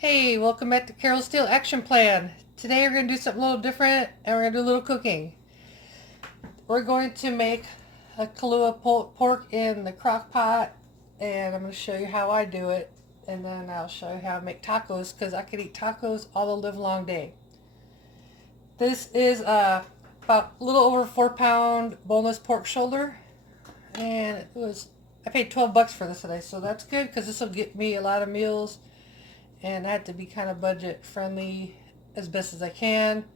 Hey, welcome back to Carol Steele Action Plan. Today we're going to do something a little different and we're going to do a little cooking. We're going to make a Kahlua pork in the crock pot, and I'm going to show you how I do it, and then I'll show you how I make tacos because I could eat tacos all the live long day. This is about a little over 4-pound boneless pork shoulder, and I paid $12 for this today, so that's good because this will get me a lot of meals. And I have to be kind of budget friendly as best as I can.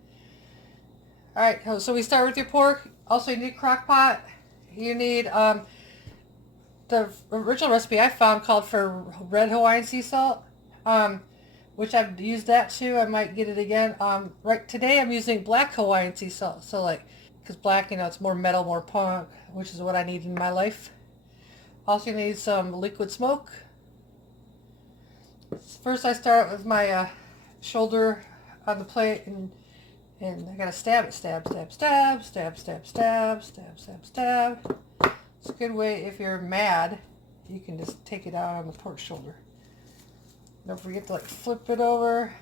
Alright, so we start with your pork. Also, you need a crock pot. You need the original recipe I found called for red Hawaiian sea salt, which I've used that too. I might get it again. Right today I'm using black Hawaiian sea salt. So because black, it's more metal, more punk, which is what I need in my life. Also, you need some liquid smoke. First I start with my shoulder on the plate, and I gotta stab it. Stab, stab, stab, stab, stab, stab, stab, stab, stab. It's a good way if you're mad, you can just take it out on the pork shoulder. Don't forget to flip it over.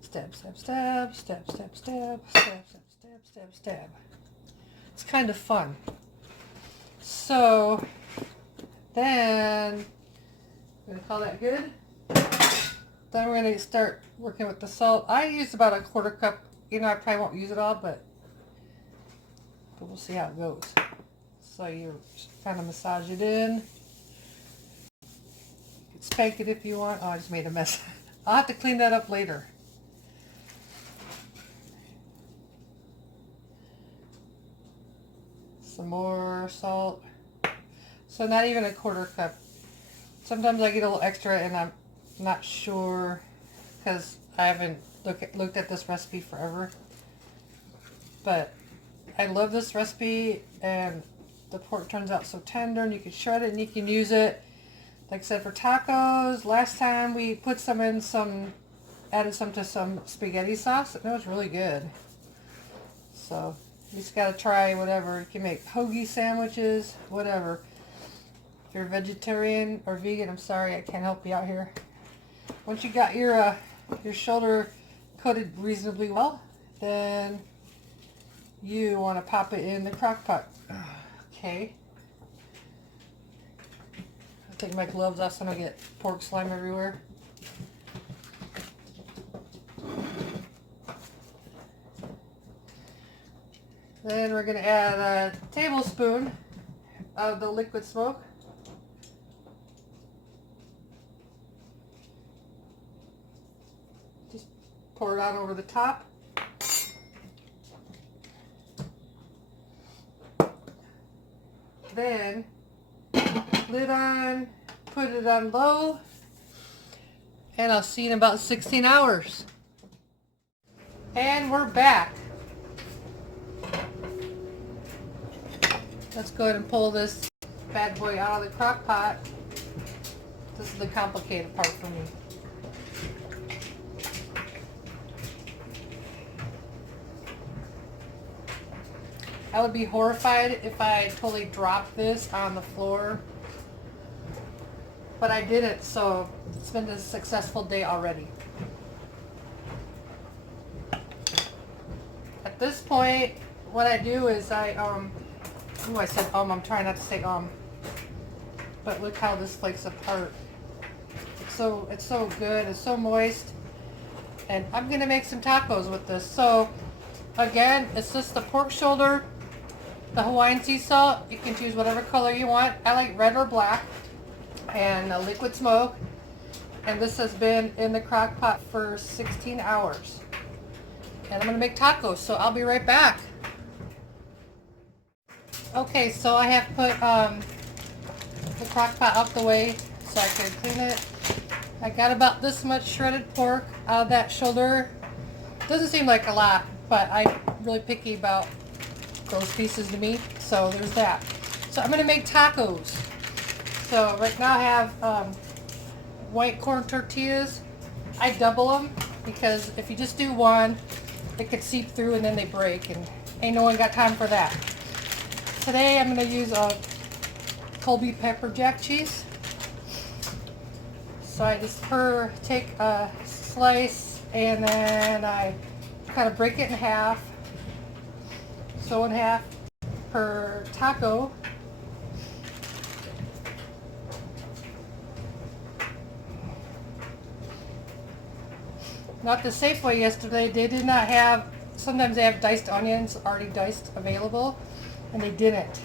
Stab, stab, stab, stab, stab, stab, stab, stab, stab, stab, stab. It's kind of fun. So then I'm gonna call that good. Then we're going to start working with the salt. I used about a 1/4 cup. I probably won't use it all, but we'll see how it goes. So you just kind of massage it in. You can spank it if you want. Oh, I just made a mess. I'll have to clean that up later. Some more salt. So not even a 1/4 cup. Sometimes I get a little extra and I'm not sure because I haven't looked at this recipe forever, but I love this recipe, and the pork turns out so tender, and you can shred it and you can use it, like I said, for tacos. Last time we put added some to some spaghetti sauce, and it was really good. So you just gotta try whatever. You can make hoagie sandwiches, whatever. If you're vegetarian or vegan, I'm sorry, I can't help you out here. Once you got your shoulder coated reasonably well, then you want to pop it in the crock pot. Okay. I'll take my gloves off so I don't get pork slime everywhere. Then we're going to add a tablespoon of the liquid smoke. Pour it out over the top. Then lid on, put it on low, and I'll see you in about 16 hours. And we're back. Let's go ahead and pull this bad boy out of the crock pot. This is the complicated part for me. I would be horrified if I totally dropped this on the floor, but I didn't, so it's been a successful day already. At this point, what I do is I said I'm trying not to say but look how this flakes apart. It's so good, it's so moist, and I'm gonna make some tacos with this. So again, it's just the pork shoulder, the Hawaiian sea salt. You can choose whatever color you want. I like red or black, and a liquid smoke. And this has been in the crock pot for 16 hours. And I'm going to make tacos, so I'll be right back. Okay, so I have put the crock pot out the way so I can clean it. I got about this much shredded pork out of that shoulder. Doesn't seem like a lot, but I'm really picky about those pieces to me, so there's that. So I'm going to make tacos. So right now I have white corn tortillas. I double them because if you just do one, it could seep through and then they break, and ain't no one got time for that. Today I'm going to use a Colby pepper jack cheese. So So I just take a slice and then I kind of break it in half. So in half per taco. Not the Safeway yesterday, they did not have, sometimes they have diced onions already diced available, and they didn't.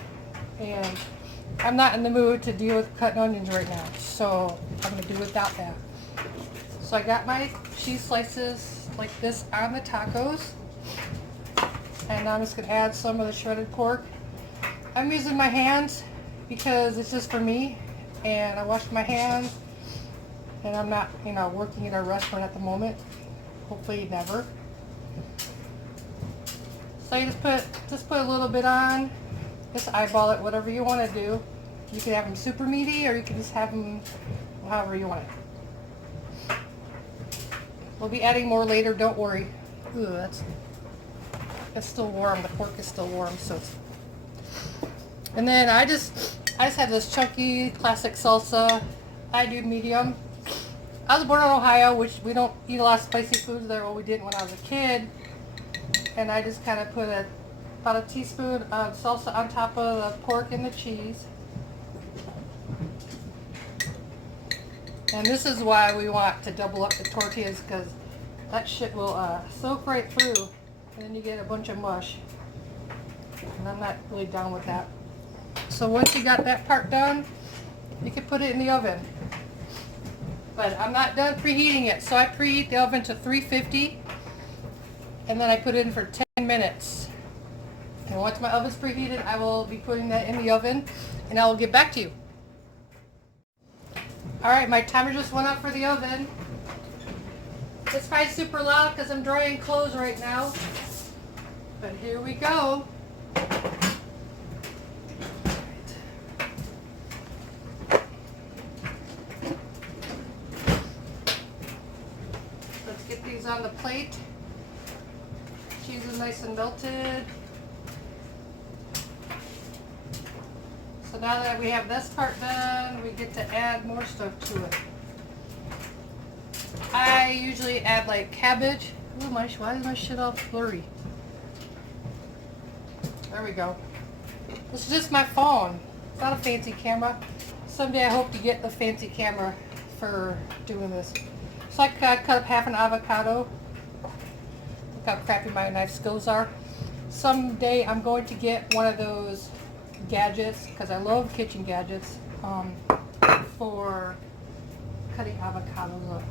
And I'm not in the mood to deal with cutting onions right now, so I'm going to do without that. So I got my cheese slices like this on the tacos, and I'm just going to add some of the shredded pork. I'm using my hands because it's just for me, and I washed my hands, and I'm not, working in a restaurant at the moment. Hopefully never. So you just put a little bit on. Just eyeball it, whatever you want to do. You can have them super meaty, or you can just have them however you want it. We'll be adding more later, don't worry. Ooh, that's still warm. The pork is still warm, so it's... And then I just have this chunky classic salsa. I do medium. I was born in Ohio, which we don't eat a lot of spicy foods there. Well, we didn't when I was a kid. And I just kind of put about a teaspoon of salsa on top of the pork and the cheese. And this is why we want to double up the tortillas, because that shit will soak right through, and then you get a bunch of mush. And I'm not really down with that. So once you got that part done, you can put it in the oven. But I'm not done preheating it, so I preheat the oven to 350, and then I put it in for 10 minutes. And once my oven's preheated, I will be putting that in the oven, and I will get back to you. Alright, my timer just went up for the oven. It's probably super loud because I'm drying clothes right now. But here we go. Let's get these on the plate. Cheese is nice and melted. So now that we have this part done, we get to add more stuff to it. I usually add like cabbage. Ooh, why is my shit all blurry? There we go. This is just my phone. It's not a fancy camera. Someday I hope to get the fancy camera for doing this. So I cut up half an avocado. Look how crappy my knife skills are. Someday I'm going to get one of those gadgets, because I love kitchen gadgets, for cutting avocados up.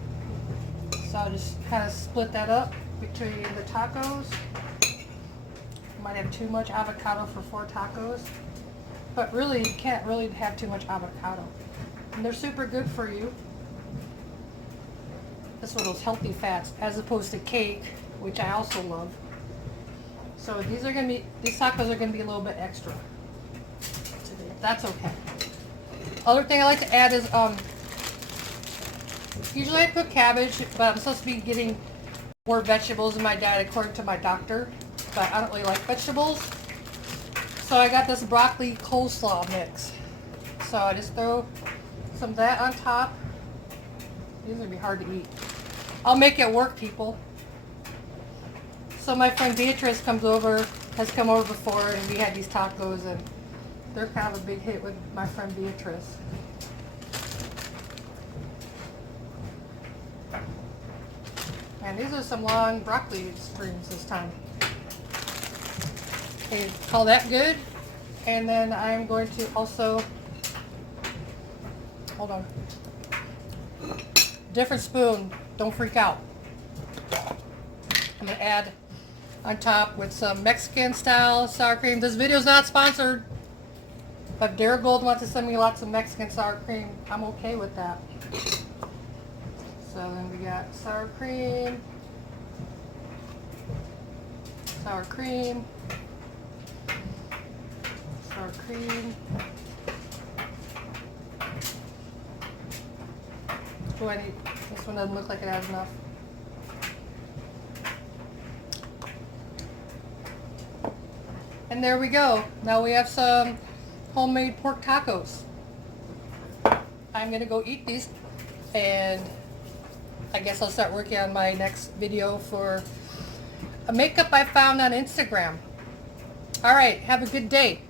So I'll just kind of split that up between the tacos. Might have too much avocado for 4 tacos, but really you can't really have too much avocado. And they're super good for you. That's one of those healthy fats, as opposed to cake, which I also love. So these tacos are gonna be a little bit extra today. That's okay. Other thing I like to add is usually I put cabbage, but I'm supposed to be getting more vegetables in my diet according to my doctor. But I don't really like vegetables. So I got this broccoli coleslaw mix. So I just throw some of that on top. These are gonna be hard to eat. I'll make it work, people. So my friend Beatrice has come over before, and we had these tacos, and they're kind of a big hit with my friend Beatrice. And these are some long broccoli strings this time. Okay, call that good. And then I'm going to also, hold on, different spoon, don't freak out. I'm going to add on top with some Mexican style sour cream. This video is not sponsored, but if Darigold wants to send me lots of Mexican sour cream, I'm okay with that. So then we got sour cream, sour cream, sour cream. Oh, I need, this one doesn't look like it has enough. And there we go. Now we have some homemade pork tacos. I'm gonna go eat these, And I guess I'll start working on my next video for a makeup I found on Instagram. All right, have a good day.